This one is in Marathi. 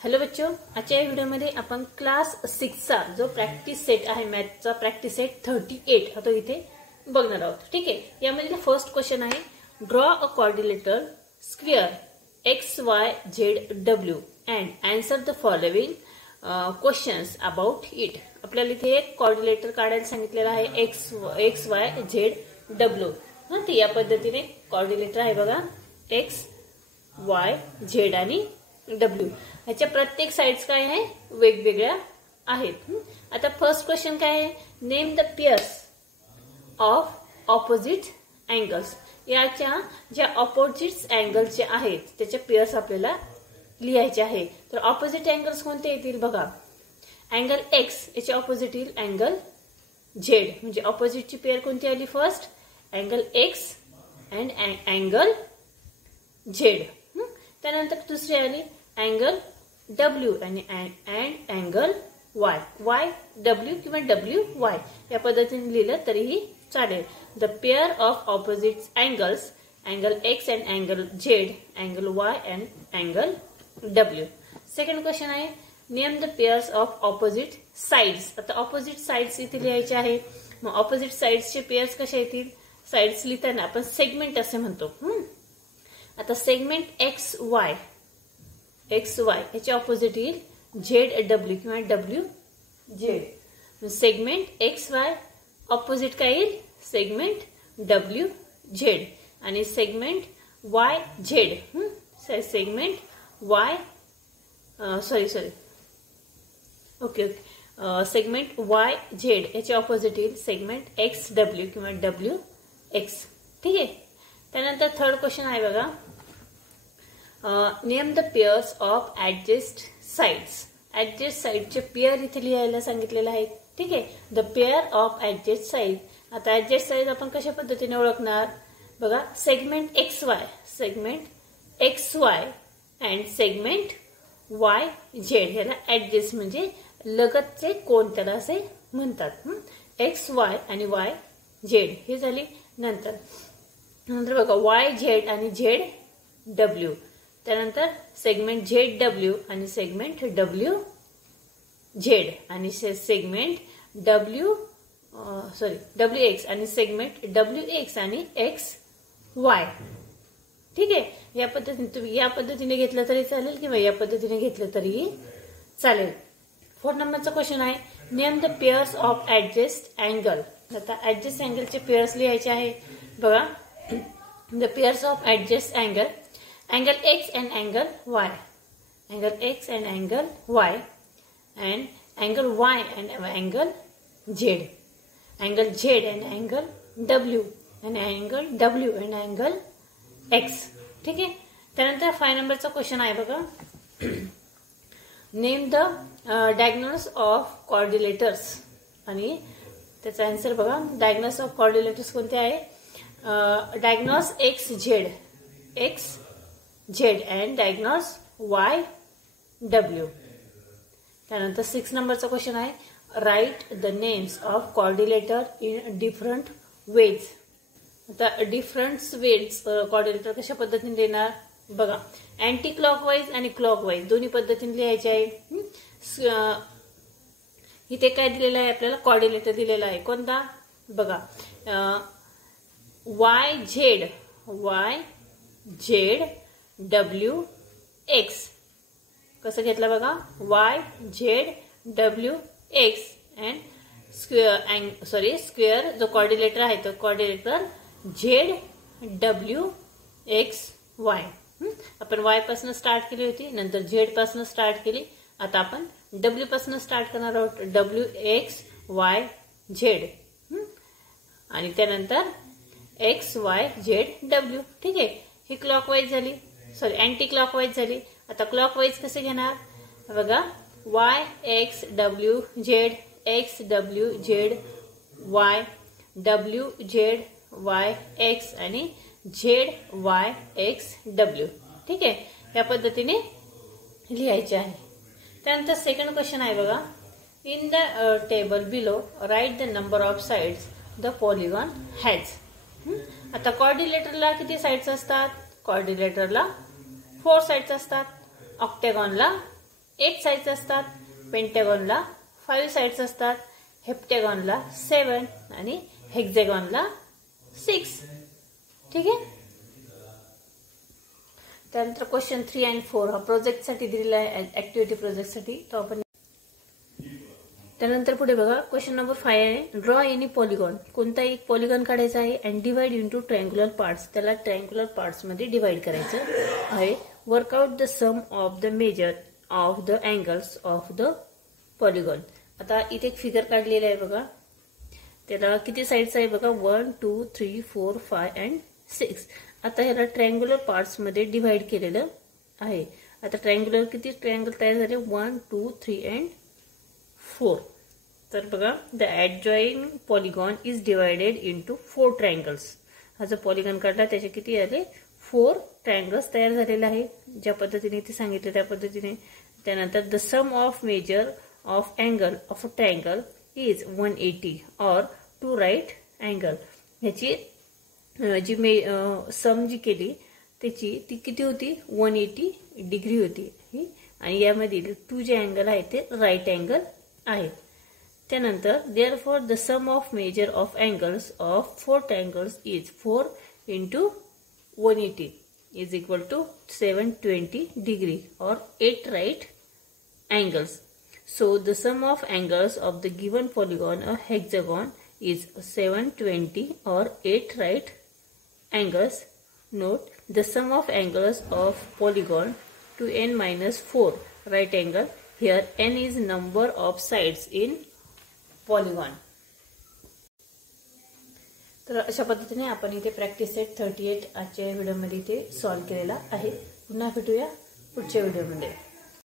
हेलो बच्चों, आजच्या व्हिडिओमध्ये आपण क्लास 6 चा जो प्रॅक्टिस सेट आहे मॅथचा प्रॅक्टिस सेट 38 हा तो इथे बघणार आहोत. ठीक आहे. यामध्ये फर्स्ट क्वेश्चन आहे draw a coordinator square x Y Z W and answer the following questions about it. आपल्याला इथे एक कोऑर्डिनेटर काढायला सांगितलेला आहे एक्स वाय झेड डब्ल्यू. ते या पद्धतीने कोऑर्डिनेटर आहे बघा, एक्स वाय झेड आणि डब्ल्यू. ह्याच्या प्रत्येक साइड्स काय आहे वेगवेगळ्या आहेत. आता फर्स्ट क्वेश्चन काय आहे, name the pairs of opposite angles. याच्या ज्या ऑपोजिट अँगल्सचे आहेत त्याच्या पेयर्स आपल्याला लिहायचे आहे. तर ऑपोजिट अँगल्स कोणते येतील बघा, अँगल एक्स याच्या ऑपोजिट येईल अँगल झेड. म्हणजे ऑपोजिटची पेयर कोणती आली first, angle X and angle Z. त्यानंतर दुसरी आली अँगल डब्ल्यू आणि अँगल वाय, वाय डब्ल्यू किंवा डब्ल्यू वाय या पद्धतीने लिहिलं तरीही चालेल. The pair of opposite angles angle X and angle Z, angle Y and angle W. Second question आहे name the pairs of opposite sides. आता ऑपोजिट साइड्स इथे लिहायचे आहे. मग ऑपोजिट साइड्सचे पेअर्स कशा येतील, साइड्स लिहिताना आपण सेगमेंट असे म्हणतो. आता सेगमेंट एक्स वाय याच्या ऑपोजिट येईल झेड डब्ल्यू किंवा W Z. Segment X Y opposite काय येईल, सेगमेंट डब्ल्यू झेड. आणि segment Y Z, segment Y okay segment Y Z याच्या ऑपोजिट येईल सेगमेंट एक्स डब्ल्यू किंवा डब्ल्यू एक्स. ठीक आहे. त्यानंतर थर्ड क्वेश्चन आहे बघा, name the pairs of adjacent sides. Adjacent साइडचे पेयर इथे लिहायला सांगितलेलं आहे. ठीक आहे. The pair of adjacent side. आता ऍडजस्ट साइड आपण कशा पद्धतीने ओळखणार बघा, segment X Y and segment Y Z. ह्याला ऍडजस्ट म्हणजे लगतचे कोण त्याला असे म्हणतात. एक्स वाय आणि वाय झेड हे झाली. नंतर बघा वाय झेड आणि झेड डब्ल्यू. त्यानंतर सेगमेंट झेड डब्ल्यू आणि सेगमेंट डब्ल्यू झेड आणि सेगमेंट डब्ल्यू एक्स आणि सेगमेंट डब्ल्यू एक्स आणि एक्स वाय. ठीक आहे. या पद्धतीने तुम्ही या पद्धतीने घेतलं तरी चालेल किंवा या पद्धतीने घेतलं तरीही चालेल. 4 नंबरचा क्वेश्चन आहे name the pairs of adjust angle. आता ऍडजस्ट अँगलचे पेयर्स लिहायचे आहे बघा, the pairs of adjust angle angle x and angle y, angle x and angle y, and angle y and angle z, angle z and angle w, and angle w and angle x. ठीक आहे. त्यानंतर 5 नंबरचा क्वेश्चन आहे बघा, name the diagonals of coordinators. आणि त्याचा आन्सर बघा, डायगोनल्स ऑफ कोऑर्डिनेटर्स कोणते आहे, diagonals x Z and diagonals Y W. त्यानंतर 6 नंबरचा क्वेश्चन आहे write the names of coordinator in different ways. आता डिफरंट वेज कोऑर्डिनेटर कशा पद्धतीने देणार बघा, अँटी क्लॉकवाईज आणि क्लॉकवाईज दोन्ही पद्धतीने लिहायचे आहे. इथे काय दिलेलं आहे आपल्याला, कोऑर्डिनेटर दिलेला आहे कोणता बघा, वाय झेड डब्ल्यू एक्स. कसं घेतलं बघा, Y Z W x and square जो कोऑर्डिनेटर आहे तो coordinator Z W x Y. आपण वाय पासून स्टार्ट केली होती, नंतर झेड पासून स्टार्ट केली, आता आपण डब्ल्यू पासून स्टार्ट करणार आहोत, डब्ल्यू एक्स वाय झेड आणि त्यानंतर एक्स वाय झेड डब्ल्यू. ठीक आहे. ही क्लॉकवाईज झाली, अँटी क्लॉकवाईज झाली. आता क्लॉकवाईज कसे घेणार बघा, Y x W Z, x W Z Y, W Z Y x आणि झेड वाय एक्स डब्ल्यू. ठीक आहे. या पद्धतीने लिहायचे आहे. त्यानंतर सेकंड क्वेश्चन आहे बघा, in the table below write the number of sides the polygon has. आता कोऑर्डिनेटरला किती साइड्स असतात, कोऑर्डिनेटरला 4 साइड्स असतात, ऑक्टेगॉनला 8 साइड्स असतात, पेंटॅगॉनला 5 साइड्स असतात, हेप्टॅगॉनला 7 आणि हेक्झॅगॉनला 6. ठीक आहे. त्यानंतर क्वेश्चन 3 आणि 4 हा प्रोजेक्टसाठी दिलेला आहे, ऍक्टिव्हिटी प्रोजेक्टसाठी. तो आपण त्यानंतर पुढे बघा क्वेश्चन नंबर 5 आहे ड्रॉ एनी पॉलिगॉन. कोणताही एक पॉलिगॉन काढायचा आहे and divide into triangular parts. त्याला ट्रायंग्युलर पार्ट्स मध्ये डिवाइड करायचं आहे. Work out the sum of the measure of the angles of the polygon. आता इथे एक फिगर काढलेला आहे बघा. त्याला किती साइड्स आहे बघा 1 2 3 4 5 अँड 6. आता ह्याला ट्रायंग्युलर पार्ट्स मध्ये डिवाइड केलेलं आहे. आता ट्रायंग्युलर किती ट्रायंगल तयार झाले 1 2 3 अँड 4. तर बघा the adjoining polygon is divided into 4 triangles. हा जो पॉलिगॉन काढला त्याचे किती आले 4 ट्रायंगल्स तयार झालेले आहे. ज्या पद्धतीने ते सांगितले त्या पद्धतीने. त्यानंतर the sum of measure of angle of a triangle is 180 or 2 right angle. ह्याची जी सम जी केली त्याची ती किती होती 180 डिग्री होती आणि यामधील 2 जे अँगल आहे ते राईट अँगल आहे. त्यानंतर therefore the sum of measure of angles of 4 triangles is 4 into 180 is equal to 720 degree or 8 right angles. So the sum of angles of the given polygon or hexagon is 720 or 8 right angles. Note the sum of angles of polygon to n minus 4 right angle. Here n is number of sides in polygon. तर अशा पद्धतीने आपण इथे प्रॅक्टिस सेट 38 आजच्या व्हिडिओमध्ये इथे सॉल्व्ह केलेला आहे. पुन्हा भेटूया पुढच्या व्हिडिओमध्ये.